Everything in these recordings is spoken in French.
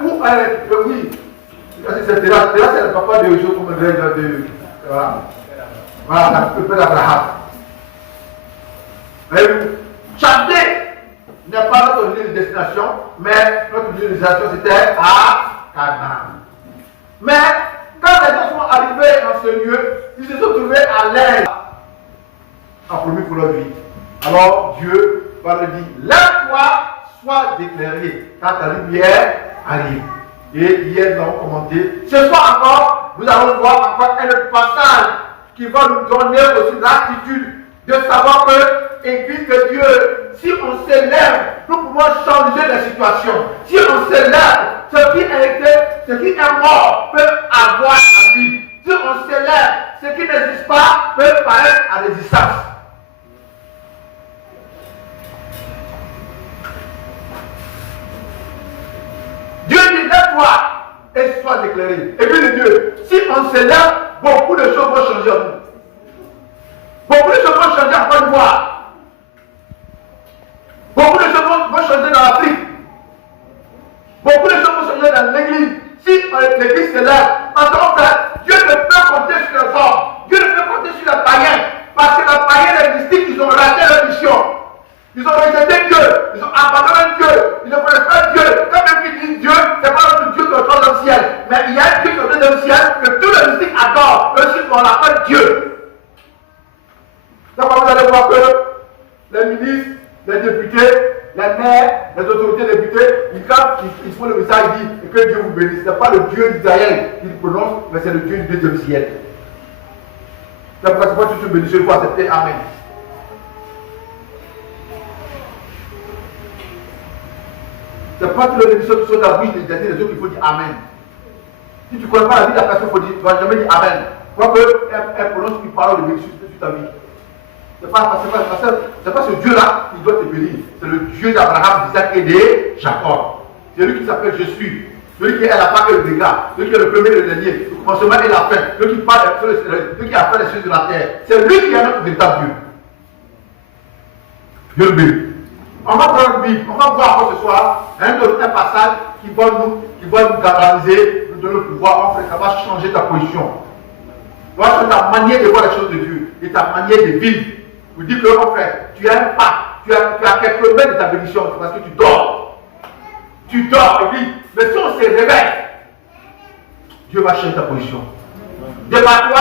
oui, c'est le papa de Josué, comme de voilà, le père d'Abraham. Chanter n'est pas notre lieu de destination, mais notre lieu de destination c'était à Canaan. Mais quand les gens sont arrivés dans ce lieu, ils se sont trouvés à l'aise en premier pour leur vie. Alors Dieu va leur dire, lève-toi, sois déclaré, quand ta lumière arrive. Et hier nous avons commenté. Ce soir encore, nous allons voir encore un autre passage qui va nous donner aussi l'attitude de savoir que, Église de Dieu, si on s'élève, nous pouvons changer la situation. Si on s'élève, ce qui est mort peut avoir la vie. Si on s'élève, ce qui n'existe pas peut paraître à l'existence. Dieu dit, lève-toi et sois déclaré. Et puis Dieu, si on s'élève, beaucoup de choses vont changer en nous. Beaucoup de choses vont changer en Côte d'Ivoire. Beaucoup de choses vont changer dans l'Afrique. Beaucoup de choses vont changer dans l'église. Si l'église s'élève, parce qu'en fait, Dieu ne peut compter sur les hommes. Dieu ne peut compter sur les païens. Parce que les païens linguistiques, ils ont raté leur mission. Ils ont rejeté Dieu. Ils ont abandonné Dieu. Ils ne connaissent pas Dieu. Quand même qu'ils disent Dieu, c'est pas notre Dieu qui est au troisième ciel. Mais il y a un Dieu qui est au deuxième ciel que tous les mystiques adorent. Eux aussi, on l'appelle Dieu. Donc vous allez voir que les ministres, les députés, les maires, les autorités députées, ils font le message, ils disent que Dieu vous bénisse. Ce n'est pas le Dieu d'Israël qu'ils prononcent, mais c'est le Dieu du deuxième ciel. C'est pourquoi tu te bénis, il faut accepter Amen. Ce n'est pas toutes les émissions qui sont dans la bouche des autres qu'il faut dire Amen. Si tu ne connais pas la vie de la personne, tu ne vas jamais dire Amen. Quoi qu'elle prononce une parole de bénédiction sur ta vie. Ce n'est pas ce Dieu-là qui doit te bénir. C'est le Dieu d'Abraham, d'Isaac et de Jacob. C'est lui qui s'appelle Je suis. Celui qui est la part et le dégât. Celui qui est le premier et le dernier. Le commencement et la fin. Celui qui parle, celui qui a fait les choses de la terre. C'est lui qui est notre véritable Dieu. Dieu le bénit. On va prendre une Bible. On va voir encore ce soir un passage qui va nous galvaniser, nous donner le pouvoir. Ça va changer ta position. Ça va changer ta manière de voir les choses de Dieu et ta manière de vivre. Vous dites que, en fait, tu as un pas, tu as quelques mètres de ta bénédiction, c'est parce que tu dors. Tu dors, et puis, mais si on se réveille, Dieu va changer ta position. De par toi,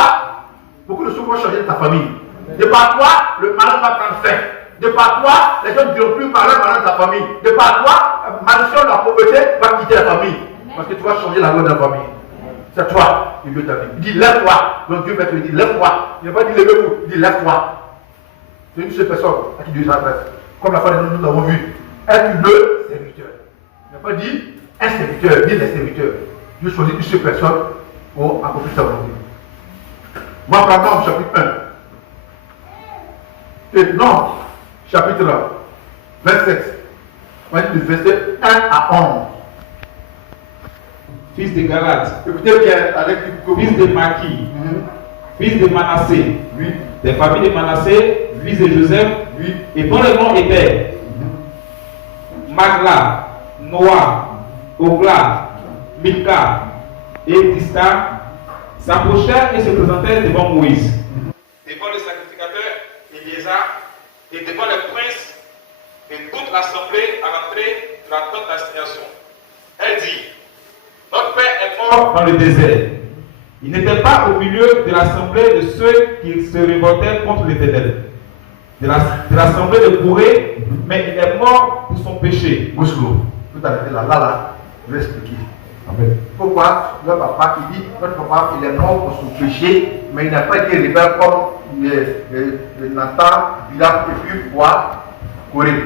beaucoup de choses vont changer de ta famille. De par toi, le malheur va prendre fin. De par toi, les gens ne diront plus parler de ta famille. De par toi, la malédiction de la pauvreté va quitter la famille. Parce que tu vas changer la loi de la famille. C'est toi qui veut ta vie. Il dit lève-toi. Donc Dieu va te dire lève-toi. Il n'a pas dit lève-vous, il dit lève-toi. C'est une seule personne à qui Dieu s'adresse. Comme la fois nous avons vu. Être le serviteur. Il n'a pas dit un serviteur, ni les serviteurs. Dieu choisit une seule personne pour accomplir sa volonté. Moi, par exemple, chapitre 1. Et non, chapitre 27. On va dire du verset 1 à 11. Fils de Galate. Écoutez bien avec fils de Maki. Fils de Manassé. Oui. Des familles de Manassé, fils de Joseph, oui. Et dont les noms étaient Magla, Noah, Ogla, Milka et Tista, s'approchèrent et se présentèrent devant Moïse, devant le sacrificateur Éliézer et devant les princes et toute l'assemblée à l'entrée de la tente d'assignation. Elle dit, notre père est mort dans le désert. Il n'était pas au milieu de l'assemblée de ceux qui se révoltaient contre l'Éternel, de l'assemblée de Corée, mais il est mort pour son péché. Mousselot, tout à fait là, je vais expliquer. Pourquoi le papa qui dit, notre papa il est mort pour son péché, mais il n'a pas été rebelle comme Nathan, Bilam et puis quoi, Corée.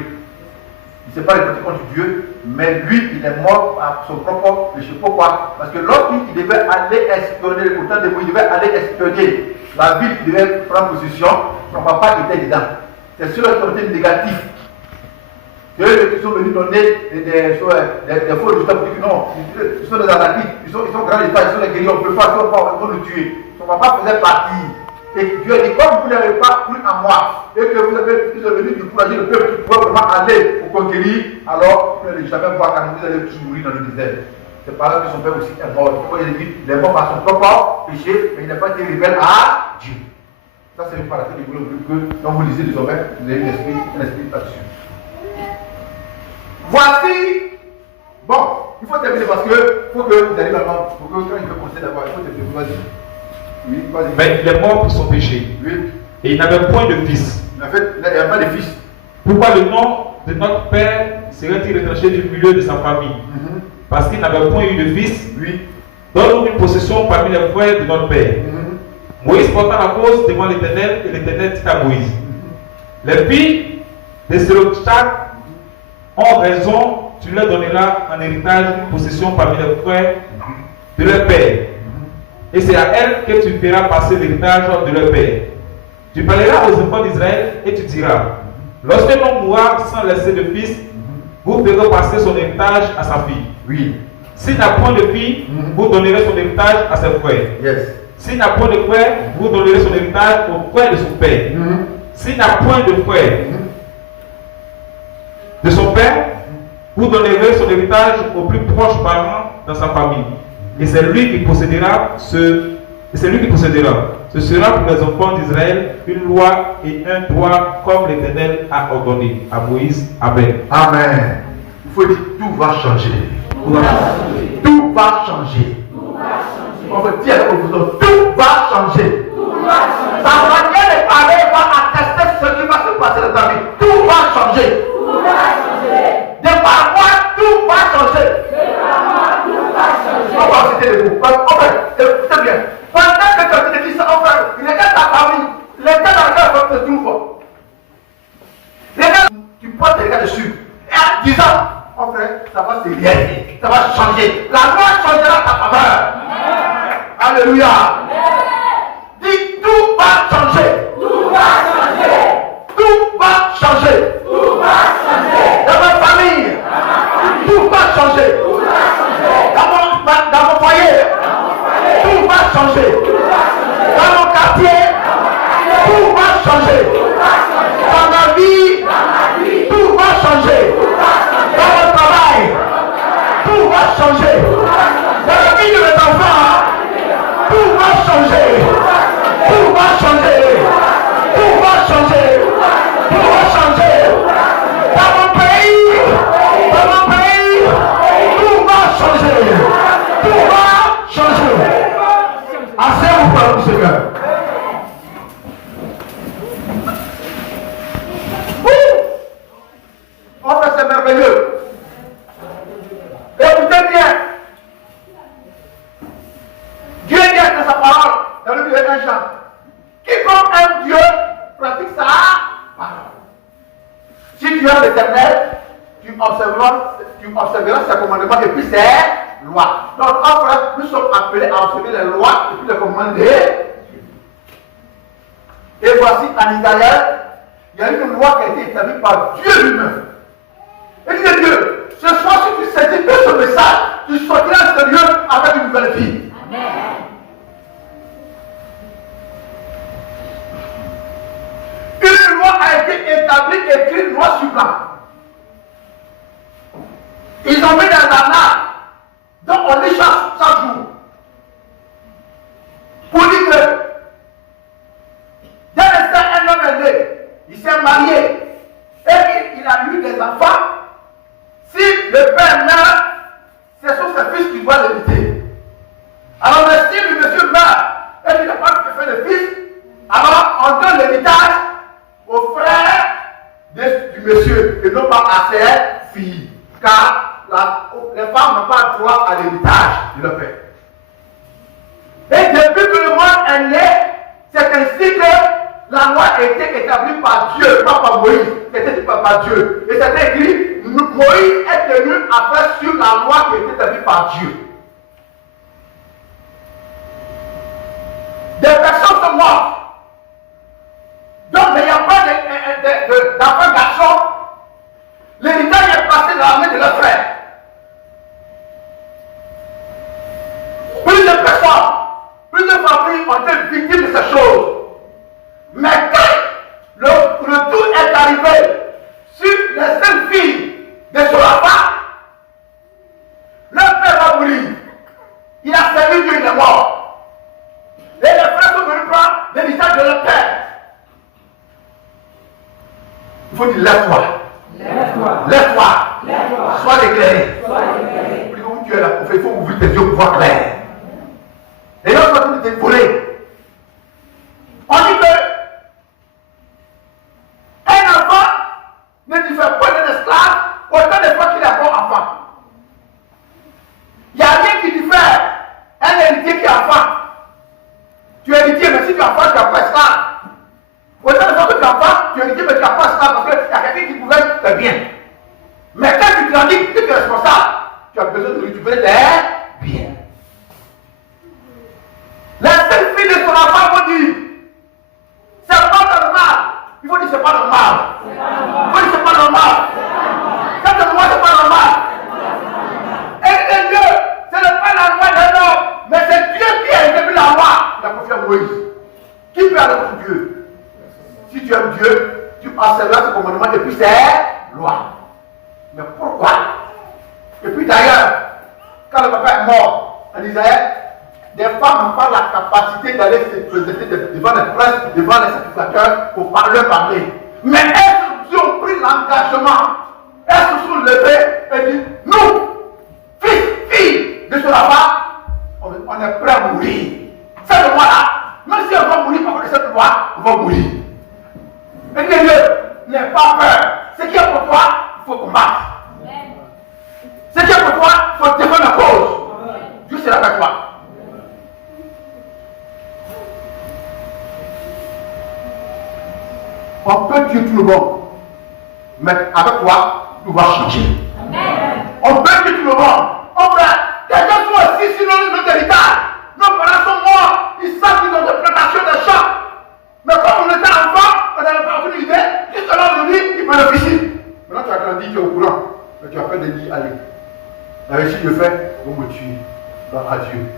Il ne s'est pas révolté contre Dieu, mais lui, il est mort par son propre péché. Pourquoi? Parce que lorsqu'il devait aller espionner, au temps de Moïse, il devait aller espionner la ville qui devait prendre possession, son papa était dedans. C'est sur l'autorité négative. C'est eux qui sont venus donner des faux résultats pour dire que non, ils sont des anarchistes, ils sont grands états, ils sont des guerriers, on ne peut pas, ils vont nous tuer. Son papa faisait partie. Et Dieu a dit, comme vous n'avez pas cru en moi, et que vous êtes venus du courage le peuple qui pouvait vraiment aller pour conquérir, alors vous n'allez jamais voir quand vous allez tous mourir dans le désert. c'est par là que son père aussi est mort. Il dit, il est mort par son propre péché, mais il n'a pas été rebelle à Dieu. Ça, c'est le paragraphe du boulot que quand vous lisez désormais, vous avez un esprit là-dessus. Voici, bon, il faut terminer parce que faut que vous arrivez à voir, faut que quand il veut conseiller d'abord, il faut terminer, vas-y. Oui, vas-y. Mais il est mort pour son péché. Oui. Et il n'avait point de fils. En fait, il n'y a pas de fils. Pourquoi le nom de notre père serait-il retranché du milieu de sa famille? Parce qu'il n'avait point eu de fils. Oui. Donne-nous une possession parmi les frères de notre père. Moïse porta la cause devant l'Éternel, et l'Éternel dit à Moïse, les filles de Sélophad ont raison, tu leur donneras en héritage une possession parmi les frères de leur père. Et c'est à elles que tu feras passer l'héritage de leur père. Tu parleras aux enfants d'Israël et tu diras, lorsqu'un homme mourra sans laisser de fils, vous ferez passer son héritage à sa fille. Oui. S'il n'a point de fille, vous donnerez son héritage à ses frères. Yes. S'il n'a point de frère, vous donnerez son héritage aux frères de son père. S'il n'a point de frère de son père, vous donnerez son héritage aux plus proches parents dans sa famille. Et c'est lui qui possédera ce sera pour les enfants d'Israël une loi et un droit comme l'Éternel a ordonné à Moïse. Amen. Amen. Il faut dire tout va changer. Tout va changer. On veut dire au vous tout va changer. Ta manière de parler va attester ce qui va se passer dans ta vie. Tout va changer. De par moi, tout va changer. On va citer les mots. C'est bien. Pendant que tu as dit ça, enfin, il est dans ta famille. Les gars dans lequel tu te trouves. Les gars, tu portes les gars dessus. Et en disant, mon frère, ça va se réaliser. Ça va changer. La loi changera ta faveur. Alléluia. Dis, tout va changer. Tout va changer. Tout va changer. Tout va changer. Dans ma famille. Tout va changer. Tout va changer. Dans mon foyer. Tout va changer. Dans mon quartier. Tout va changer. Dans ma vie. Tout va changer. Dans mon travail. Tout va changer. Dans la vie de mes enfants. Tout va changer. Tout va changer. Tout va changer. Tout va changer. Dans mon pays. Dans mon pays. Tout va changer. Tout va changer. Assez-vous par le Seigneur. Oh, mais c'est merveilleux. Écoutez bien. Dieu dit dans sa parole, dans le livre de Jean, quiconque aime Dieu pratique sa parole. Si tu aimes l'Éternel, tu observeras ses commandements et puis ses lois. Donc, en fait, nous sommes appelés à observer les lois et puis les commandements de Dieu. Et voici en Israël, il y a une loi qui a été établie par Dieu lui-même. Et dit Dieu, ce soir, si tu saisis de ce message, tu sortiras de ce lieu avec une nouvelle vie. Amen. Une loi a été établie, écrite noir sur blanc. Ils ont mis dans un arbre, donc on lit chaque jour. Pour dire que, dès l'instant un homme est né, il s'est marié, et il a eu des enfants. Si le père meurt, c'est sur ses fils qui doit l'hériter. Alors, si le monsieur meurt et qu'il n'a pas pu faire de fils, alors on donne l'héritage aux frères du monsieur et non pas à ses filles. Car les femmes n'ont pas droit à l'héritage de leur père. Et depuis que le monde est né, c'est ainsi que la loi a été établie par Dieu, pas par Moïse. C'était dit par Dieu. Et c'est écrit, Moïse est tenu à faire sur la loi qui a été établie par Dieu. Des personnes sont mortes. Donc, il n'y a pas d'enfants garçons. L'héritage est passé dans la main de leurs frères. Plusieurs personnes, plusieurs familles ont été victimes de ces choses. Mais quand le tout est arrivé sur les 5 filles de Sorapa, leur père a mourir. Il a servi Dieu, il est mort. Et les frères sont venus prendre l'héritage de leur père. Il faut dire lève-toi. Lève-toi. Lève-toi. Sois éclairé. Où tu es là, il faut ouvrir tes yeux pour voir clair. Et là, on va tout volé. On dit que un enfant ne diffère pas d'un esclave autant de fois qu'il est bon enfant. Il n'y a rien qui diffère un héritier qui est enfant. Tu es héritier, mais si tu es enfant, tu n'as pas esclave. Autant de fois que tu es enfant, tu es héritier, mais tu n'as pas esclave parce qu'il y a quelqu'un qui pouvait te bien. Mais quand tu grandis, que tu es responsable, tu as besoin de récupérer tes biens. La seule fille de son enfant vont dire c'est pas normal. Il faut dire c'est pas normal. Il faut dire c'est pas normal. Quand c'est normal, c'est pas normal. Et Dieu, ce n'est pas la loi d'un homme, mais c'est Dieu qui a établi la loi. Il a confié à Moïse. Qui peut aller contre Dieu? Si tu aimes Dieu, tu observeras ce commandement et puis c'est loi. Mais pourquoi? Et puis d'ailleurs, quand le papa est mort en Israël, des femmes n'ont pas la capacité d'aller se présenter devant les princes, devant les sacrificateurs pour leur parler. Mais elles ont pris l'engagement, elles se sont levées et dit nous, fils, filles de ce là-bas, on est prêt à mourir. Cette loi-là, même si on va mourir par contre de cette loi, on va mourir. Et Dieu, n'aie pas peur. Ce qui est pour toi, il faut combattre. Ce qui est pour toi, il faut défendre la cause. Dieu sera avec toi. On peut tuer tout le monde, mais avec toi, tout va changer. Amen. On peut tuer tout le monde. On peut, quelqu'un soit assis sur notre héritage. Nos parents sont morts, ils savent qu'ils ont des plantations de champs. Mais comme on était enfant, on n'avait pas aucune idée, juste là aujourd'hui, ils bénéficient. Maintenant tu as grandi, tu es au courant, mais tu as peur de dire, allez, la réussite de fait, vous me tuez. Gloire à Dieu.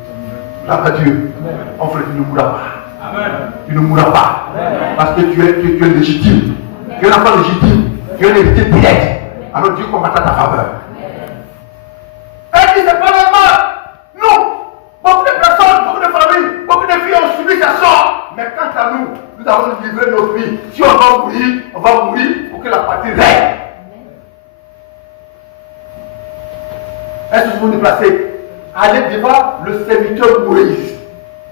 Gloire à Dieu. On fait, tu ne mourras pas. Amen. Tu ne mourras pas. Amen. Parce que tu es légitime. Amen. Tu es un enfant légitime. Tu es un héritier direct. Alors Dieu combattra ta faveur. Elle dit c'est pas normal. Nous, beaucoup de personnes, beaucoup de familles, beaucoup de filles ont subi ça sort. Mais quant à nous, nous avons livré notre vie. Si on va mourir pour que la patrie règne. Est-ce que vous vous déplacez? Allez devant le serviteur Moïse,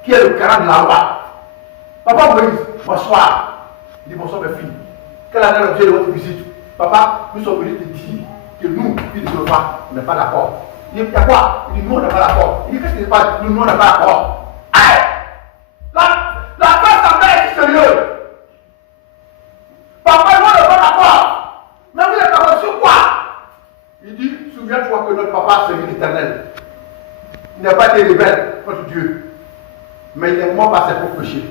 qui est le garant de la loi. Papa Moïse, bonsoir. Il dit bonsoir mes filles. Quelle année l'objet de votre visite? Papa, nous sommes venus te dire que nous, il dit pas, on n'est pas d'accord. Il dit, il y a quoi? Il dit, nous on n'est pas d'accord. Il dit, qu'est-ce qui se passe? Nous on n'est pas d'accord. Aïe! La face en main est sérieuse. Papa, nous on n'est pas d'accord. Mais vous êtes d'accord sur quoi? Il dit, souviens-toi que notre papa c'est l'Éternel. Il n'a pas été rebelle contre Dieu. Mais il est mort par ses propres péchés.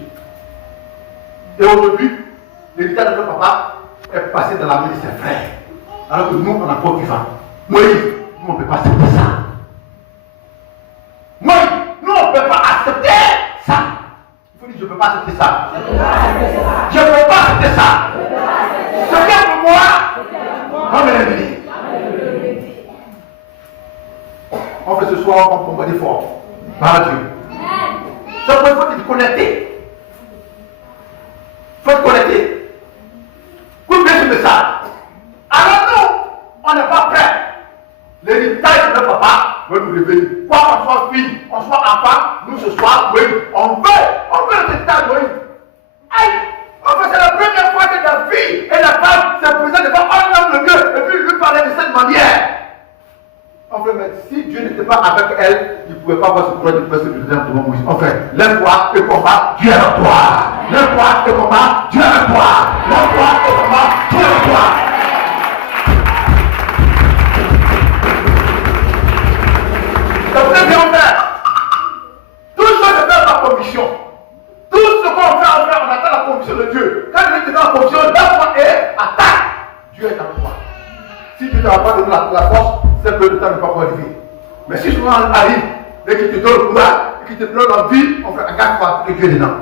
Et aujourd'hui, l'héritage de notre papa est passé dans la main de ses frères. Alors que nous, on est encore vivants. Moïse, nous, on ne peut pas accepter ça. Moïse, nous, on ne peut pas accepter ça. Il faut dire, je ne peux pas accepter ça. Je ne peux pas accepter ça. Ce qui est pour moi, on me l'a dit. On fait ce soir, on combat des forts. Par Dieu. Donc, il faut te connecter. Il faut te connecter. Écoute bien ce message. Alors nous, on n'est pas prêts. L'héritage de notre papa veut nous révéler. Quoi qu'on soit fille, on soit enfant, nous ce soir, oui, on veut l'héritage, oui. Aïe, c'est la première fois que la fille et la femme se présentent devant un homme de Dieu et puis lui parler de cette manière. Enfin, mais si Dieu n'était pas avec elle, il ne pouvait pas avoir ce courage de faire ce que devant Moïse. Enfin, lève-toi et combat, Dieu est avec toi. Lève-toi et combat, Dieu est avec toi. Lève-toi et combat, Dieu est avec toi. Donc, très bien faire. Tout ce qu'on fait par conviction. Tout ce qu'on fait, on attend la conviction de Dieu. Quand Dieu est dans la conviction, lève-toi et attaque. Dieu est avec toi. Si Dieu ne t'a pas donné la force, c'est que le temps n'est pas encore arrivé. Mais si souvent arrive et qu'il te donne le courage et qu'il te donne l'envie, on fait regarde toi que Dieu est dedans.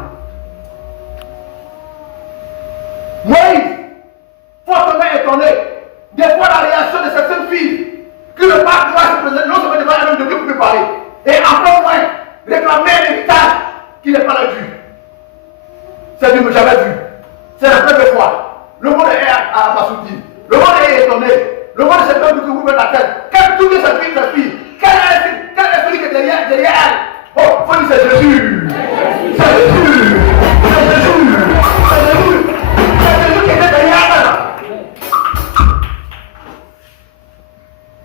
Moïse, fortement étonné, des fois la réaction de certaines filles, qui ne parlent pas se présenter, non seulement devant un homme de Dieu pour lui parler, et encore moins réclamer l'héritage qui n'est pas là dû. C'est du jamais vu. C'est la première fois. Le monde est abasourdi. Le monde est étonné. Le monde s'est fait que vous mettez la tête. Quelle toute cette fille, quel esprit qui est derrière elle? Oh, il faut dire c'est Jésus. C'est Jésus. C'est Jésus. C'est Jésus. C'est Jésus qui était derrière elle.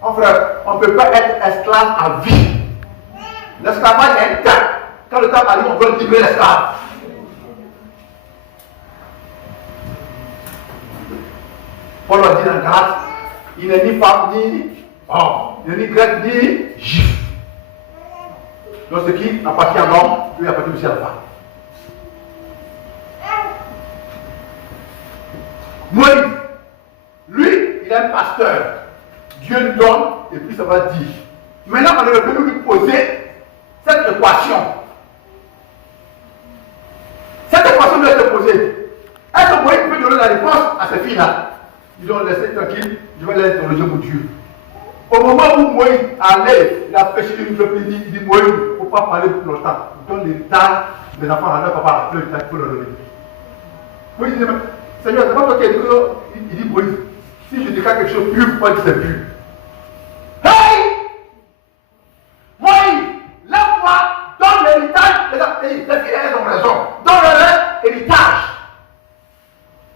Mon frère, on ne peut pas être esclave à vie. L'esclavage est un temps. Quand le temps arrive, on veut libérer l'esclave. Paul a dit dans Galates, il n'est ni femme ni homme, il n'est ni grec ni juif. Donc ce qui appartient à l'homme, lui appartient aussi à la femme. Moïse, lui, il est un pasteur. Dieu lui donne et puis ça va dire. Maintenant, on est venu lui poser cette équation. Cette équation doit être posée. Est-ce que Moïse peut donner la réponse à ces filles-là? Ils ont laissé tranquille, je vais les interroger pour Dieu. Au moment où Moïse allait, il a péché du peuple, il dit Moïse, il ne faut pas parler plus longtemps. Donne l'héritage des enfants à leur papa, après l'héritage, il faut leur donner. Moïse dit, Seigneur, c'est pas toi qui as dit que. Il dit Moïse, si je déclare quelque chose pur, pourquoi c'est pur? Hey! Moïse, lève-toi, donne l'héritage, les filles, elles ont raison, donne leur héritage.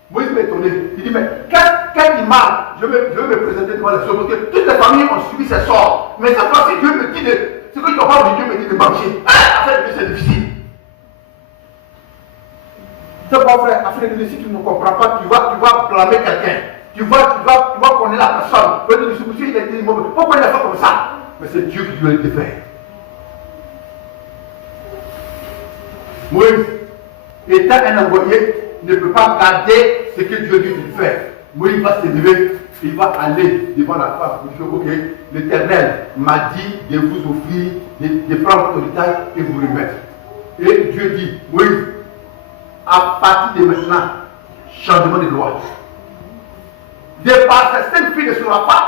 Moïse m'a étonné. Il dit, mais quelle image je vais me présenter devant les autres. Parce que toutes les familles ont subi ces sorts. Mais cette fois-ci, Dieu me dit de. Ce que je dois faire, Dieu me dit de marcher. C'est difficile. C'est pas vrai. Après, si tu ne comprends pas, tu vas blâmer quelqu'un. Tu vas connaître la personne. Tu vas dire, monsieur, il a dit, pourquoi il a fait comme ça? Mais c'est Dieu qui doit le faire. Moïse, étant un envoyé, ne peut pas garder ce que Dieu dit de faire. Moïse va se lever, il va aller devant la femme pour dire, ok, l'Éternel m'a dit de vous offrir, de prendre votre héritage et vous remettre. Et Dieu dit, Moïse, à partir de maintenant, changement de loi. De par ces 5 filles ne sera pas,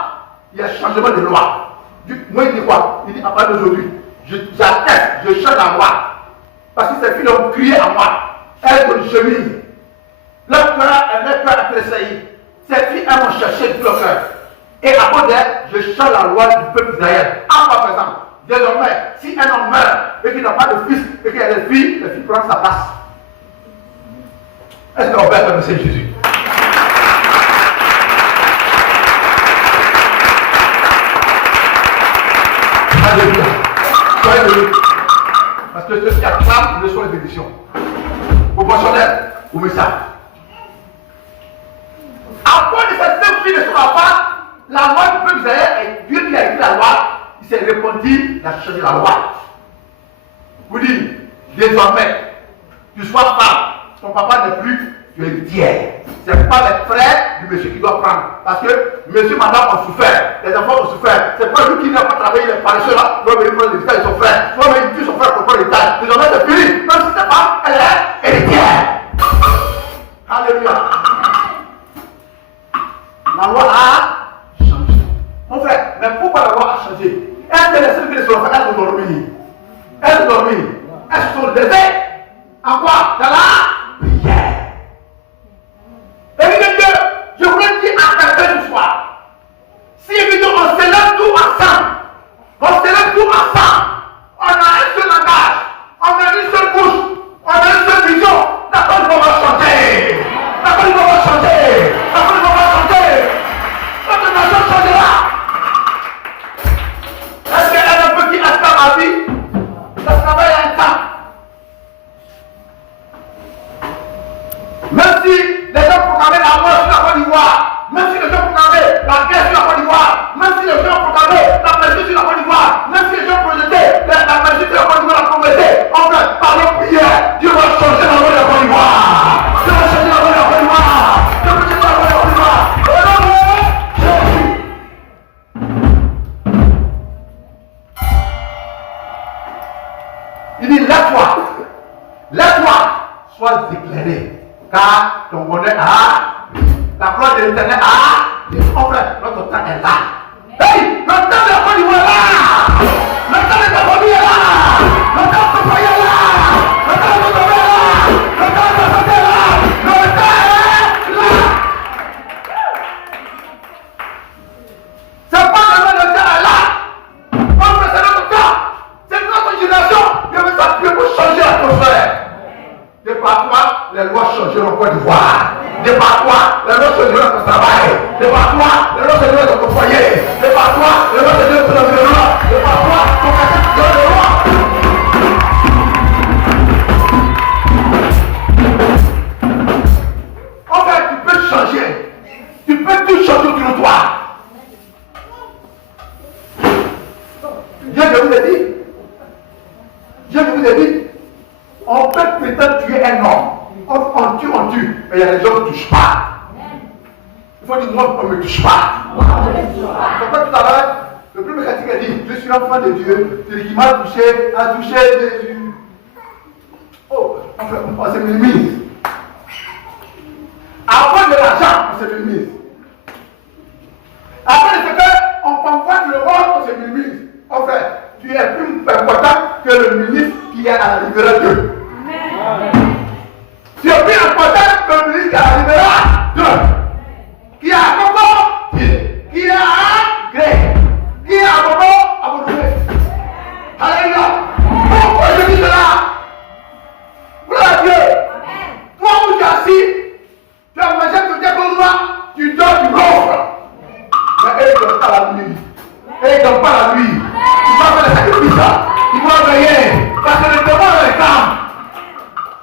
il y a changement de loi. Moïse dit quoi? Il dit, à partir d'aujourd'hui, j'atteste, je change la loi. Parce que ces filles ont crié à moi. Elles ont chemin. Leur cœur a tressailli. Ces filles, elles m'ont cherché tout leur cœur. Et à cause d'elles, je change la loi du peuple d'Israël. En quoi, par exemple, désormais, si un homme meurt et qu'il n'a pas de fils et qu'il y a des filles, les filles prennent sa place. Est-ce qu'on peut faire le Seigneur Jésus? Alléluia. Soyez bénis. Parce que ceux qui acclament ne sont les bénédictions. Proportionnel au message. À cause de cette 5 filles ne sera pas la loi du peuple d'Israël et Dieu qui a écrit la loi, il s'est répondu, il a changé la loi. Vous dites, désormais, tu sois femme, ton papa n'est plus, tu es tiers. Ce n'est pas les frères du monsieur qui doit prendre. Parce que monsieur et madame ont souffert, les enfants ont souffert. C'est pas lui qui n'a pas travaillé, les paresseux là, doit venir prendre l'héritage de son frère. Soit même il tue son frère pour prendre l'héritage. Désormais c'est fini. Même si c'est pas, elle est héritière. Alléluia. La loi a changé. Mon frère, mais pourquoi la loi a changé? Est-ce que les seules filles sont elles ont dormi? Elles ont dormi. Elles se sont levées. En quoi? Dans la prière. Évidemment, je voulais dire à quelqu'un ce soir, si évidemment on se lève tout ensemble, on a un seul langage, on a une seule bouche, on a une seule vision, la Côte d'Ivoire va changer. La Côte d'Ivoire va changer. La Côte d'Ivoire va changer. Notre nation changera. Est-ce qu'elle a un petit esclave à vie? L'esclavage a un temps. Même si les gens proclamaient la mort sur la Côte d'Ivoire, même si les gens proclamaient la guerre sur la Côte d'Ivoire, même si les gens proclamaient la magie sur la Côte d'Ivoire, même si les gens projetaient la magie sur la Côte d'Ivoire, la pauvreté, on va parler prière, Dieu va changer la loi de la Côte d'Ivoire. Dieu va changer la loi de la Côte d'Ivoire. Dieu va changer la loi de la Côte d'Ivoire. Il dit, lève-toi, sois éclairé. Car ton bonheur a, la gloire de l'Éternel a, mon frère, notre temps est là. Hey, le temps de la Côte d'Ivoire est là. Le temps de ta famille est là. les lois changeront en Côte d'Ivoire. De par toi, les lois changeront dans ton travail. De par toi, les lois changeront dans ton foyer. De par toi, les lois changeront dans ton environnement. De par toi, ton quartier changeront les lois. En fait, tu peux changer. Tu peux tout changer autour de toi. Dieu vous a dit. Dieu vous a dit. On peut peut-être tuer un homme. On tue. Mais il y a des gens qui ne touchent pas. Il faut dire, moi, on ne me touche pas. Pourquoi tout à l'heure, le plus mécatique a dit, je suis enfant de Dieu, celui qui m'a touché, a touché Jésus. Oh, on se minimise. Avant de l'argent, on se minimise. Après ce que on convoite le roi, on se minimise. En fait, tu es plus important que le ministre qui est à la libération Dieu. Tu es plus important que le ministre qui est à la libération Dieu. Qui est à Congo, qui est à Grec, qui est à Congo, à Boudoué. Alléluia. Pourquoi je dis cela? Gloire à Dieu. Toi où tu es assis, tu as mangé tout tes besoins, tu dors, tu ronfles. Mais eux, ils ne donnent pas la nuit. Eux, ils ne donnent pas la nuit. Ils doivent faire des sacrifices. Ils doivent veiller. Parce que le démon les calme.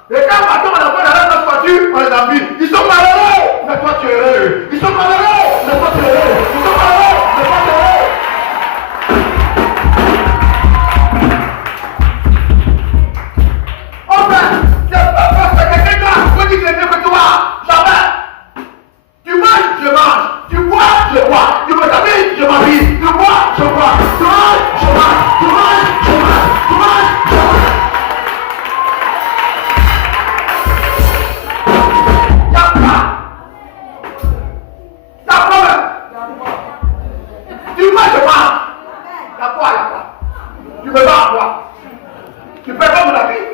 Et quand maintenant on a pas dans notre voiture, on les envie. Ils sont malheureux, mais toi tu es heureux. Ils sont malheureux, mais toi tu es heureux. Ils sont malheureux, mais toi tu es heureux. Enfin, c'est pas parce que quelqu'un là, on dit qu'il est mieux que toi. Jamais. Tu manges, je mange. Tu bois, je bois. Tu me t'habilles, je m'habille. Tu bois, je bois. Tu manges, je mange. Tu manges, je mange. Tu manges, je mange. Tu manges pas. Il y a quoi? Tu peux pas quoi? Tu peux pas mon habit?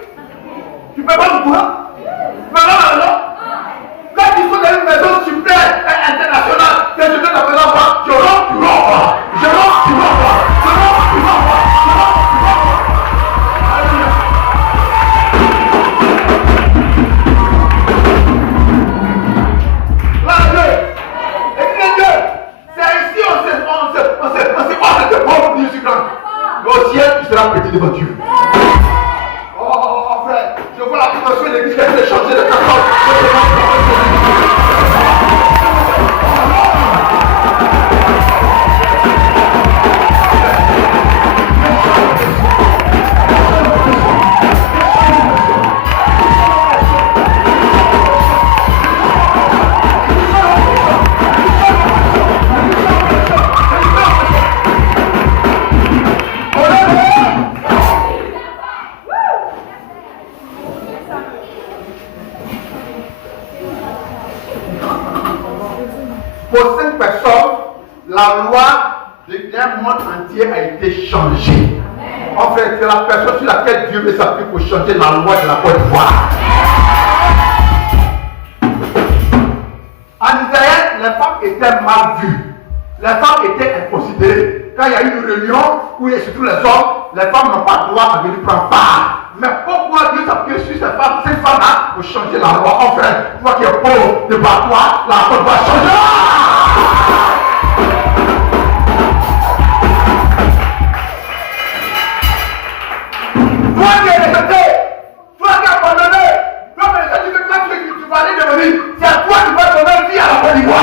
Tu peux pas mon courant? Tu peux pas ma maison? Quand tu sont dans une maison super et internationale, que je donne la maison quoi? Je rentre, tu rentres. Je rentre, tu rentres. Je rentre, tu rentres. Je rentre, tu rentres. Alléluia. Gloire à Dieu. Écoutez Dieu. C'est ici on se pauvre, Dieu grand. Mais au ciel, tu seras petit devant Dieu. Oh frère, je vois la dimension de l'église qui a été changée de personne. Pour 5 personnes, la loi d'un monde entier a été changée. En fait, c'est la personne sur laquelle Dieu veut s'appuyer pour changer la loi de la Côte d'Ivoire. En Israël, les femmes étaient mal vues. Les femmes étaient inconsidérées. Quand il y a eu une réunion où il y a surtout les hommes, les femmes n'ont pas le droit à venir prendre part. Mais pourquoi Dieu s'appuie sur ces femmes-là pour changer la loi? En fait, toi qui es pauvre, de par toi, la Côte va changer. Toi qui es rejeté, toi qui es abandonné, toi qui as dit que toi tu vas aller devenir, c'est à toi qui vas donner vie à la Côte d'Ivoire.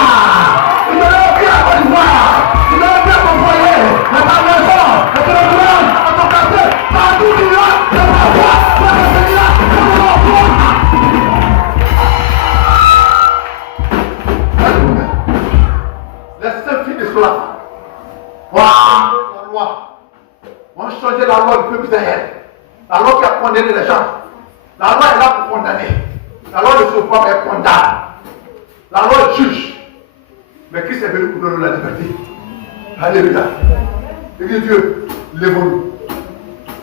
Tu donnes vie à la Côte d'Ivoire. Tu donnes vie à ton foyer, à ta maison, à ton entourage, à ton quartier, partout tu vas, c'est ta foi, c'est ta Seigneur, c'est ton emploi. Les seules filles de cela. La loi. On a changé la loi du peuple d'Israël. La loi qui a condamné les gens. La loi est là pour condamner. La loi ne sauve pas, mais elle condamne. La loi juge. Mais Christ est venu pour donner la liberté. Alléluia. Et bien Dieu, lève-nous.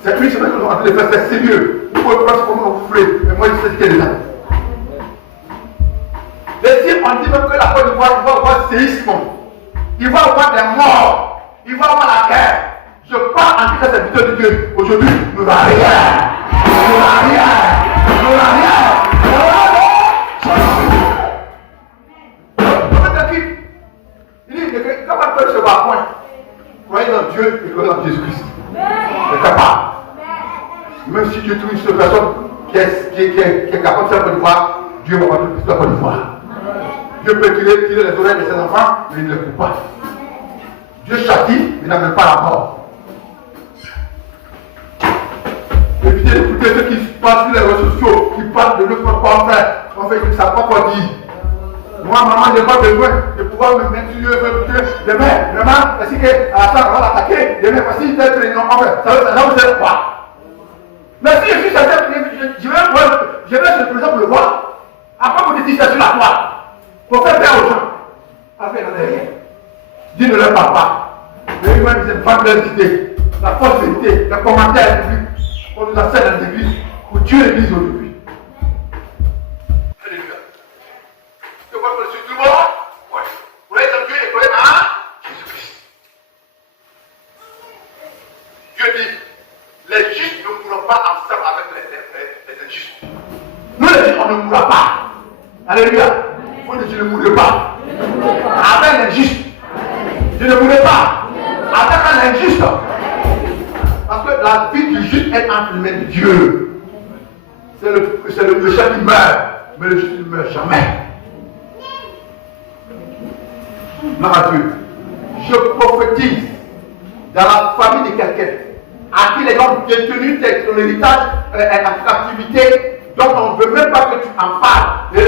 C'est une semaine que nous sommes en train de faire, c'est sérieux. Vous pouvez prendre comment vous voulez, mais moi je sais ce qu'il est là. Les types ont dit même que la Côte d'Ivoire va avoir séisme. Il va avoir des morts. Il va avoir la guerre. Je parle en tant que serviteur de Dieu. Aujourd'hui, nous n'avons rien. Nous n'avons rien. Nous n'avons rien. Même si tu trouves une seule personne qui est capable de faire Côte d'Ivoire, Dieu va pas tout la Côte d'Ivoire. Dieu peut tirer les oreilles de ses enfants, mais il ne les coupe pas. Dieu châtie, mais n'amène pas la mort. Évitez d'écouter ceux qui passent sur les réseaux sociaux, qui parlent de notre propre frère. En fait, ils ne savent pas quoi dire. Moi, maman, je n'ai pas besoin de pouvoir me mettre sur le demain, parce que Hassan va l'attaquer, demain, parce qu'il est prénom. En fait, ça vous sert quoi? Mais si je suis certain, je vais se présenter pour le voir. Après, vous dites, c'est sur la toile. Pour faire peur aux gens. Après, il n'en est rien. Dis ne leur parle pas. Les humains, ils n'aiment pas leur idée. La fausse vérité, les commentaires publics. On nous enseigne dans l'église pour tuer l'église aujourd'hui. Alléluia. Tu vois que tout le monde? Oui. Vous voulez que Dieu est collé à Jésus-Christ. Dieu dit, les justes ne mourront pas ensemble avec les injustes. Nous les justes, on ne mourra pas. Alléluia. Vous dites, je ne mourrai pas. Avec l'injuste. Je ne mourrai pas. Avec un injuste. Parce que la vie du juste est entre les mains de Dieu. C'est le péché qui meurt, mais le juste ne meurt jamais. Non, Dieu, je prophétise dans la famille de quelqu'un à qui les gens détenus ton héritage en captivité, donc on ne veut même pas que tu en parles. Et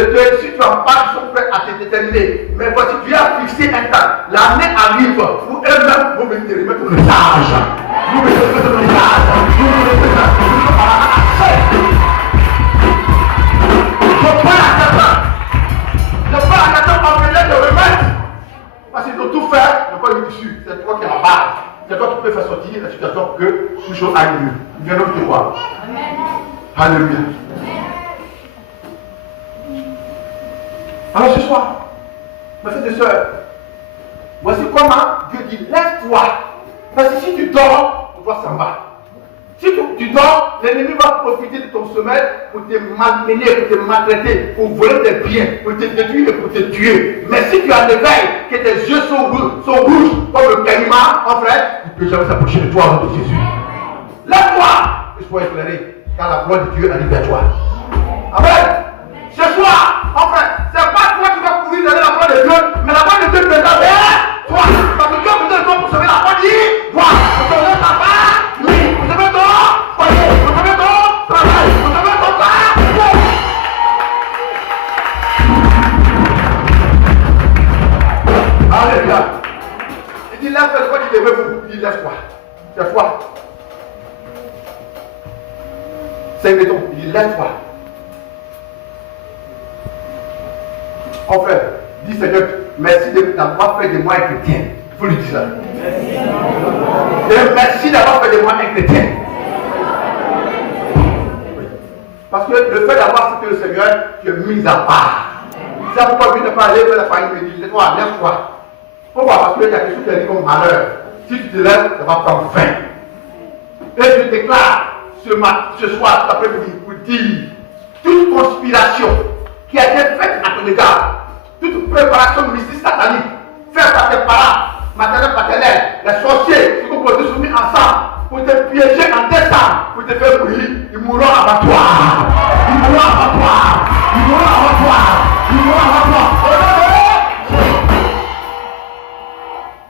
si tu en parles, ils sont prêts à te déterminer. Mais voici, Dieu a fixé un temps. L'année arrive où eux-mêmes vont venir te remettre le message. Vous me remettez le message. Vous me remettez le message. Je parle à quelqu'un. Je parle à quelqu'un en venant de remettre. Parce qu'ils ont tout fait, ils n'ont pas eu dessus. C'est toi qui es la base. C'est toi qui peux faire sortir la situation pour que tout chose aille mieux. Viens donc te voir. Alléluia. Alors ce soir, mes frères et sœurs, voici comment Dieu dit, lève-toi. Parce que si tu dors, on doit s'en va. Si tu dors, l'ennemi va profiter de ton sommeil pour te malmener, pour te maltraiter, pour voler tes biens, pour te détruire et pour te tuer. Mais si tu as l'éveil, que tes yeux sont rouges comme le caïman, en fait, il ne peut jamais s'approcher de toi au nom de Jésus. Lève-toi et sois éclairé, car la gloire de Dieu arrive à toi. Amen. Ce soir, en fait, c'est pas toi qui vas courir derrière la gloire de Dieu, mais la gloire de Dieu te donne derrière toi. Parce que Dieu a besoin de toi pour sauver la gloire de toi. Pour sauver ta famille, pour sauver ton foyer, pour sauver ton travail, pour sauver ton corps. Alléluia. Il dit lève-toi, quoi tu devais vous. Il dit lève-toi. C'est toi. C'est une béton. Il dit lève-toi. En fait, dis Seigneur, merci d'avoir fait de moi un chrétien. Il faut lui dire ça. Merci d'avoir fait de moi un chrétien. Parce que le fait d'avoir cité le Seigneur, tu es mis à part. C'est pourquoi tu ne pas aller vers la famille et me dit, toi, lève-toi. Pourquoi? Parce qu'il y a quelque chose qui est dit comme malheur. Si tu te lèves, ça va prendre fin. Et je déclare ce soir, cet après-midi, pour dire toute conspiration qui a été faite à ton égard, toute préparation mystique satanique, faite par tes parents, maternels, paternels, les sorciers, qui ont été soumis ensemble, pour te piéger en décembre, pour te faire brûler, ils mourront avant toi. Ils mourront avant toi. Ils mourront avant toi. Ils mourront avant toi.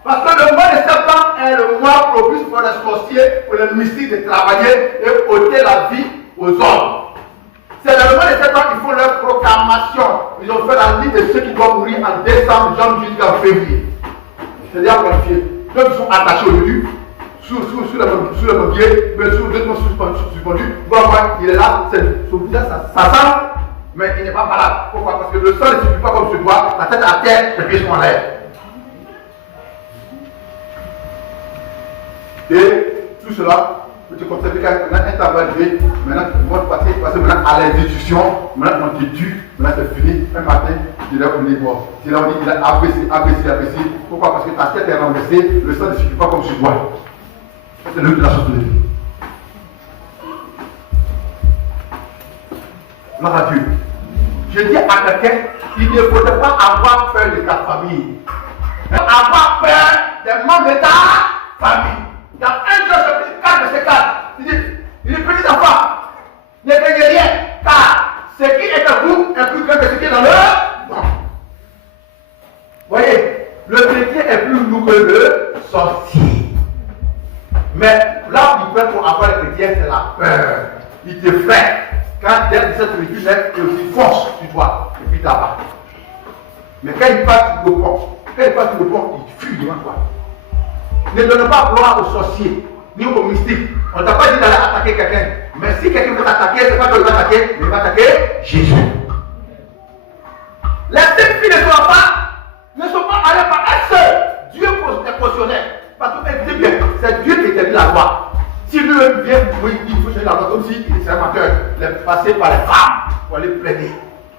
Parce que le mois de septembre est le mois propice pour les sorciers, pour les mystiques de travailler et ôter la vie aux hommes. C'est le mois de septembre qu'ils font leur proclamation. Ils ont fait la liste de ceux qui doivent mourir en décembre, janvier jusqu'en février. C'est déjà qualifié. Donc ils sont attachés au début, sous le mobilier, mais sous deux mots suspendus. Vous voyez, il est là, son visage, ça sent, mais il n'est pas malade. Pourquoi? Parce que le sang ne suffit pas comme se doit, la tête à terre, les pieds sont en l'air. Et tout cela, vous te constatez qu'un temps va arriver, maintenant tu vas passer maintenant à l'institution, maintenant on te tue, maintenant c'est fini, un matin, tu l'as on est mort. Tu l'as on dit, il a abaissé. Pourquoi? Parce que ta tête est renversée, le sang ne suffit pas comme sur toi. C'est le de la chose de vie. Gloire à Dieu. Je dis à quelqu'un, il ne faudrait pas avoir peur de ta famille. Avoir peur des membres de ta famille. Dans 1 Josué 4, verset 4, il dit, petit enfant, prière, c'est la peur. Il t'effraie. Quand cette solitude est, il aussi fonce sur toi. Et puis t'as. Mais quand il passe sur le pont, il fuit devant toi. Ne donne pas gloire aux sorciers, ni aux mystiques. On ne t'a pas dit d'aller attaquer quelqu'un. Mais si quelqu'un veut t'attaquer, c'est pas toi qui vas attaquer, mais il va attaquer Jésus. Les 7 filles ne sont pas allées par un seul. Dieu est cautionnaire. Parce que, écoutez bien, c'est Dieu qui établit la loi. Si lui vient pour il faut changer la loi comme s'il était amateur, il est passé par les femmes pour aller plaider,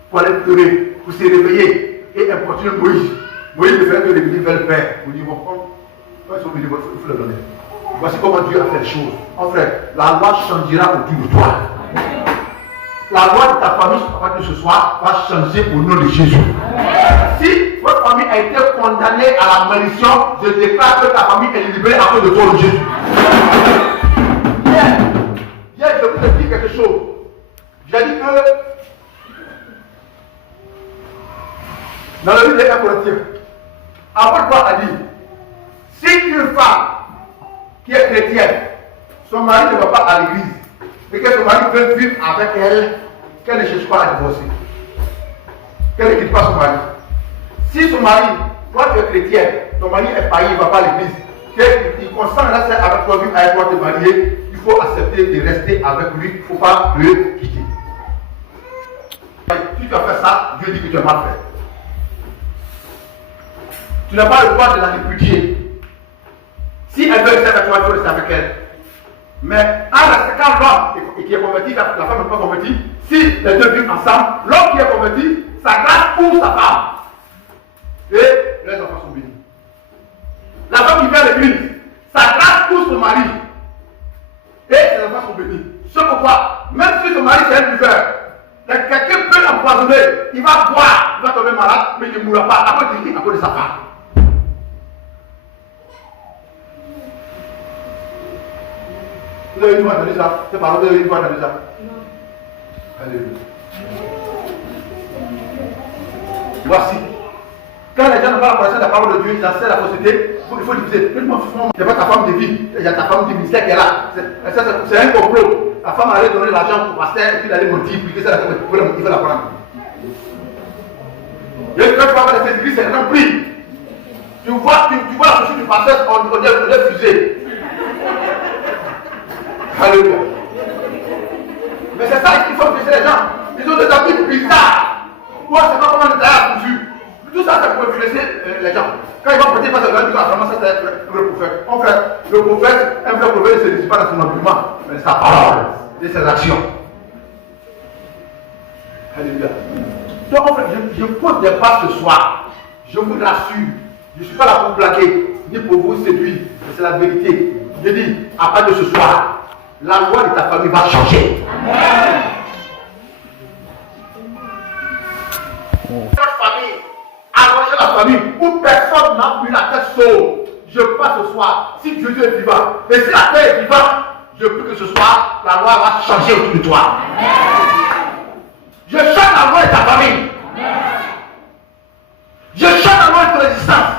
pour aller pleurer, pour se réveiller et importuner Moïse. Moïse ne fait que les bénis vers le Père. Vous dites, bon, quand ils sont venus, il faut le donner. Voici comment Dieu a fait les choses. Mon frère, la loi changera autour de toi. La loi de ta famille, à partir de ce soir, va changer au nom de Jésus. Si votre famille a été condamnée à la malédiction, je déclare que ta famille est libérée à cause de toi, Jésus. Hier, je vous ai dit quelque chose. J'ai dit que dans le livre des 1 Corinthiens, après quoi a dit, si une femme qui est chrétienne, son mari ne va pas à l'église, et que son mari veut vivre avec elle, qu'elle ne cherche pas à divorcer. Qu'elle ne quitte pas son mari. Si son mari, toi tu es chrétien, ton mari est païen, il ne va pas à l'église, qu'il consent à rester avec toi, vivre avec toi, te marier, il faut accepter de rester avec lui, il ne faut pas le quitter. Si tu as fait ça, Dieu dit que tu as mal fait. Tu n'as pas le droit de la répudier. Si elle veut rester avec toi, il faut rester avec elle. Mais quand l'homme qui est converti, la femme n'est pas convertie, si les deux vivent ensemble, l'homme qui est converti, sa grâce pour sa femme. Et les enfants sont bénis. La femme qui vient à l'église, sa grâce pour son mari. Et les enfants sont bénis. C'est pourquoi, même si son mari c'est un buveur, quelqu'un peut l'empoisonner, il va boire, il va tomber malade, mais il ne mourra pas à cause de sa femme. Vous avez une fois entendu ça? C'est par où vous avez une fois entendu ça? Non. Alléluia. Voici. Quand les gens n'ont pas la connaissance de la parole de Dieu, ils enseignent la société, il faut diviser. C'est pas ta femme de vie, il y a ta femme du ministère qui est là. C'est un complot. La femme allait donner l'argent au pasteur et puis il allait multiplier ça, il faut la prendre. Il y a une fois que les églises sont remplies. Tu vois la société du pasteur, on est fusé. Alléluia. Mais c'est ça qu'il faut ficher les gens. Ils ont des habits bizarres. Moi, c'est pas comment les tailles cousu. Tout ça, c'est pour influencer les gens. Quand ils vont prêter face à leur discours, vraiment, ça c'est un vrai prophète. En fait, le prophète, un vrai prophète ne se dit pas dans son argument, mais sa parole et ses actions. Alléluia. Donc, en fait, je pose des pas ce soir. Je vous rassure. Je ne suis pas là pour vous blaguer, ni pour vous séduire. Mais c'est la vérité. Je dis, à partir de ce soir, la loi de ta famille va changer. Amen. Cette famille, arranger la famille où personne n'a plus la tête sauve. Je passe ce soir, si Dieu est vivant, et si la terre est vivante, je prie que ce soir, la loi va changer autour de toi. Amen. Je change la loi de ta famille. Amen. Je change la loi de ton existence.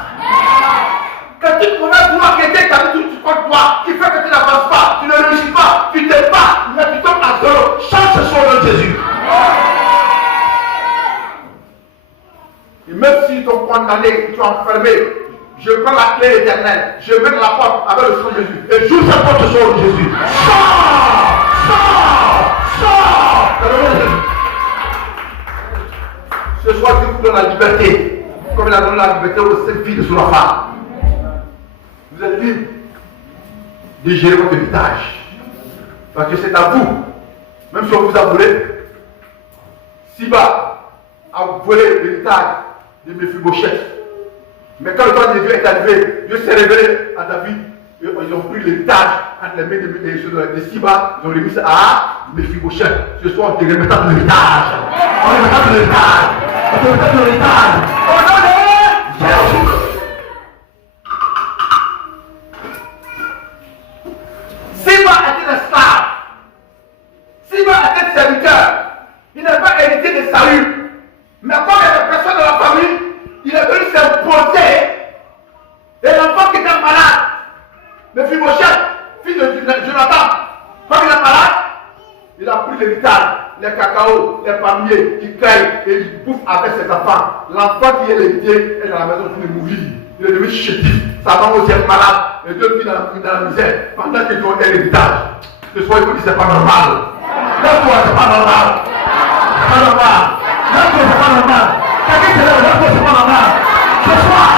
Que toute mauvaise loi qui était établie contre toi, qui fait que tu n'avances pas, tu ne réussis pas, tu t'es pas, mais tu tombes à zéro, change ce soir de Jésus. Et même s'ils t'ont condamné, ils t'ont enfermé, je prends la clé éternelle, je mets la porte avec le sang de Jésus, et j'ouvre cette porte ce soir de Jésus. Sors! Sors! Ce soir, Dieu vous donne la liberté, comme il a donné la liberté aux 7 filles de son enfant. Vous êtes libre de gérer votre héritage. Parce que c'est à vous, même si on vous a volé, Siba a volé l'héritage de Mephibosheth. Mais quand le temps de Dieu est arrivé, Dieu s'est révélé à David. Ils ont pris l'héritage entre les mains de Siba, ils ont remis ça à Mephibosheth. Ce soir, on te remettra de l'héritage. On remettra de l'héritage. On te remettra de l'héritage. Au nom de Jésus. Siba était un esclave. Siba était serviteur. Il n'a pas hérité de salut. Mais comme il y avait personne dans la famille, il est venu s'imposer. Et l'enfant qui était malade, Mephibosheth, fils de Jonathan, comme il a l'héritage, les cacao, les palmiers, qui cueillent et ils bouffent avec ses enfants. L'enfant qui est l'héritier est dans la maison pour mourir. Il est devenu chétif, sa maman aussi est malade, les deux filles dans la misère, pendant qu'ils ont l'héritage. Ce soir, il faut dire c'est pas normal. Lève-toi, c'est pas normal. C'est pas normal. Lève-toi, c'est pas normal. Quelqu'un se lève, lève-toi, c'est pas normal. Ce soir,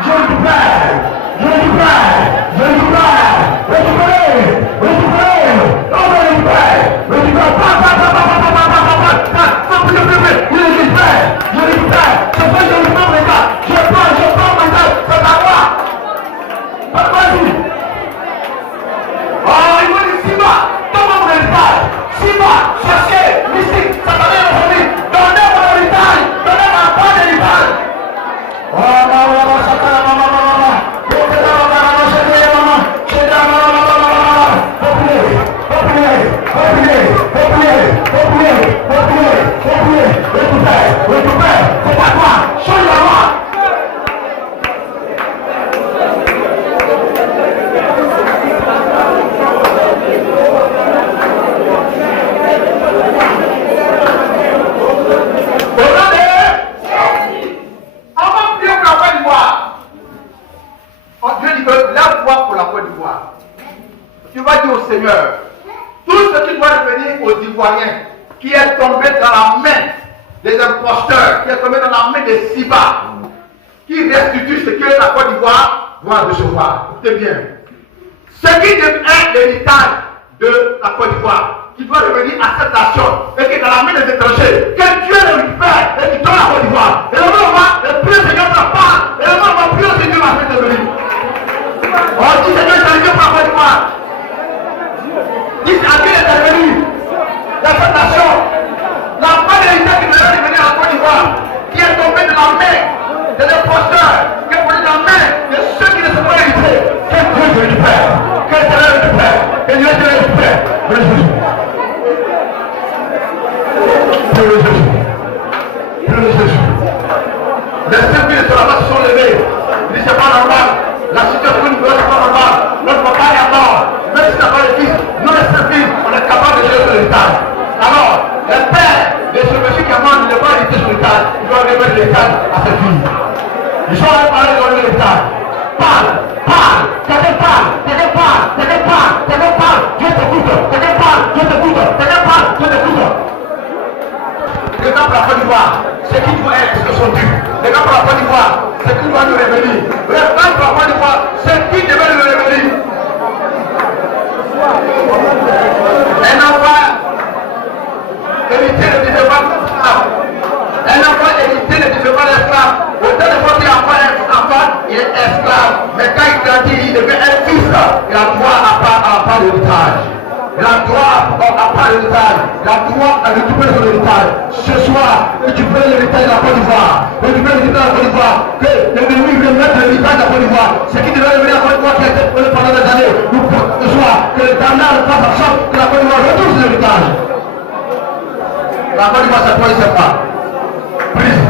je récupère, je récupère, je récupère, récupérer, récupérer, on va récupérer, récupérer, je récupère, ce soir, je récupère mes gars, je prends mes gars, c'est à moi. Vas-y. Oh, il faut dire Simba, donne-moi mon héritage. Simba, sorcier, mystique, satanais, famille, donnez mon héritage, donnez ma part d'héritage. Oh, maman, satana, maman, maman, récupère, c'est à toi, change la loi. Tu vas dire au Seigneur, tout ce qui doit revenir aux Ivoiriens, qui est tombé dans la main des imposteurs, qui est tombé dans la main des Siba, qui restitue ce que la Côte d'Ivoire doit recevoir. Écoutez bien. Ce qui est l'héritage de la Côte d'Ivoire, qui doit revenir à cette nation, et qui est dans la main des étrangers, que Dieu le récupère et qui donne la Côte d'Ivoire. Et le moment, le plus Seigneur ne part, et le moment, plus le Seigneur va faire venir. On dit Seigneur, je reviens pour la Côte d'Ivoire. Dis à qui est intervenu dans cette nation, la part de l'héritage qui devait revenir à la Côte d'Ivoire, qui est tombé de la main des imposteurs, qui est tombé de la main de ceux qui ne sont pas hérités. Que Dieu te récupère, que Dieu te récupère, que Dieu te récupère. Dieu Jésus. Dieu Jésus. Les services de la base sont levés. Il dit c'est pas normal. La situation du gouvernement c'est pas normal. Notre papa est mort. Même si n'a pas les fils, nous les services, on est capable de gérer l'héritage. Alors, le père de ce monsieur qui est mort, il ne doit pas hériter son héritage. Il doit remettre l'héritage à ses filles. Ils sont allés parler de l'héritage. Parle, parle, quelqu'un parle, quelqu'un parle, quelqu'un parle, quelqu'un parle, Dieu t'écoute, quelqu'un parle, Dieu t'écoute, quelqu'un parle, Dieu t'écoute. Les gars pour la Côte d'Ivoire, c'est qui doit être ce que sont dus. Les gars pour la Côte d'Ivoire, c'est qui doit nous revenir. Les gars pour la Côte d'Ivoire, c'est qui devait nous revenir. Un enfant hérité ne devait pas l'esclave. Un enfant hérité ne devait pas l'esclave. Autant de fois qu'il a pas un enfant, il est esclave. Mais quand il grandit, il devient un fils. Il a droit à part d'héritage. Il a droit à part d'héritage. Il a droit à récupérer son héritage. Ce soir, récupérer l'héritage de la Côte d'Ivoire. Récupérer l'héritage de la Côte d'Ivoire. Que l'ennemi remette l'héritage de la Côte d'Ivoire. Ce qui devait revenir à la Côte d'Ivoire qui a été volé pendant des années. Nous portons ce soir que le dernier fasse en sorte que la Côte d'Ivoire retrouve son héritage. La Côte d'Ivoire, c'est toi, il ne sait pas. Prise.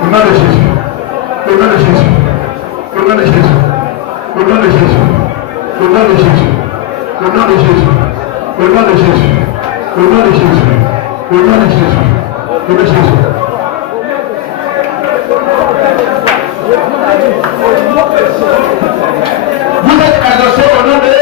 Au nom de Jésus. Au nom de Jésus. Au nom de Jésus. Au nom de Jésus. Au nom de Jésus. Au nom de Jésus. Au nom de Jésus. Au nom de Jésus. Au nom de Jésus. Au nom de Jésus. Vous êtes exaucés au nom de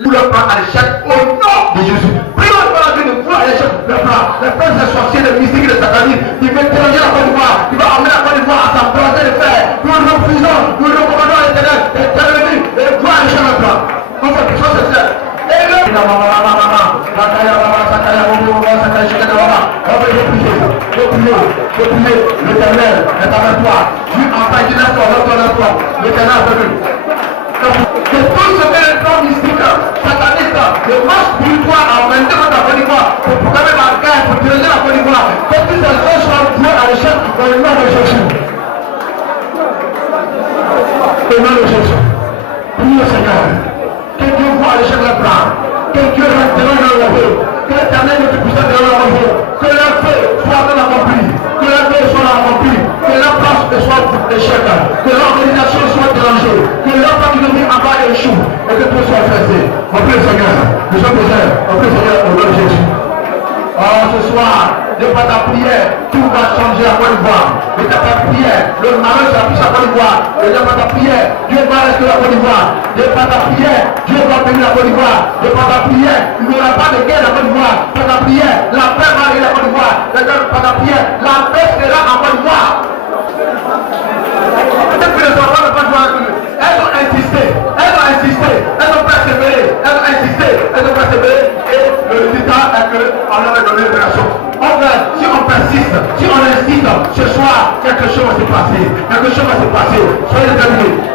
nous le plan à l'échec au nom de Jésus. Prions pour la vie de vous à l'échec. Le plan, les plans des sorciers, des mystiques, des satanistes, qui veulent déranger la Côte d'Ivoire, qui va emmener la Côte d'Ivoire à s'embrasser de fer. Nous le refusons, nous le recommandons à l'éternel, et l'ennemi, et gloire à l'échec le plan. On fait quelque chose de ça. Et le l'éternel est avec toi. Dieu enfin dit lève-toi, lève-toi. L'éternel est venu. Que tout ce que les plans mystiques, satanistes, les marches spirituelles à augmenter votre Côte d'Ivoire, pour proclamer la guerre, pour diriger la Côte d'Ivoire, que toutes ces choses soient vouées à l'échec dans le nom de Jésus. Au nom de Jésus. Prie le Seigneur. Que Dieu voit à l'échec le plan. Que Dieu reste devant le repos. Que l'éternel ne te puisse devant le repos. Que leur feu soit dans l'accompli. Que leur feu soit dans l'accompli. Que leur place soit d'échec. Que l'organisation soit dérangée. Que leur plan qui nous met en bas échoue. Et que tout soit fait. On prie le Seigneur. Nous sommes des On peut se dire au nom de Jésus. Oh, ce soir, de par ta prière, tout va changer à Côte d'Ivoire. De par ta prière, le malheur sera plus à Côte d'Ivoire. De par ta prière, Dieu va rester à Côte d'Ivoire. De par ta prière, Dieu va bénir la Côte d'Ivoire. De par ta prière, il n'y aura pas de guerre à Côte d'Ivoire. Par ta prière, la paix va arriver à Côte d'Ivoire. Par ta prière, la paix sera en Côte d'Ivoire. Peut-être que les enfants ne vont pas jouer. Elles ont insisté, elles ont insisté, elles ont persévéré, elles ont insisté, elles ont persévéré. Et le résultat est qu'on leur a donné une réaction. Si on persiste, si on insiste, ce soir, quelque chose va se passer. Quelque chose va se passer. Soyez déterminés.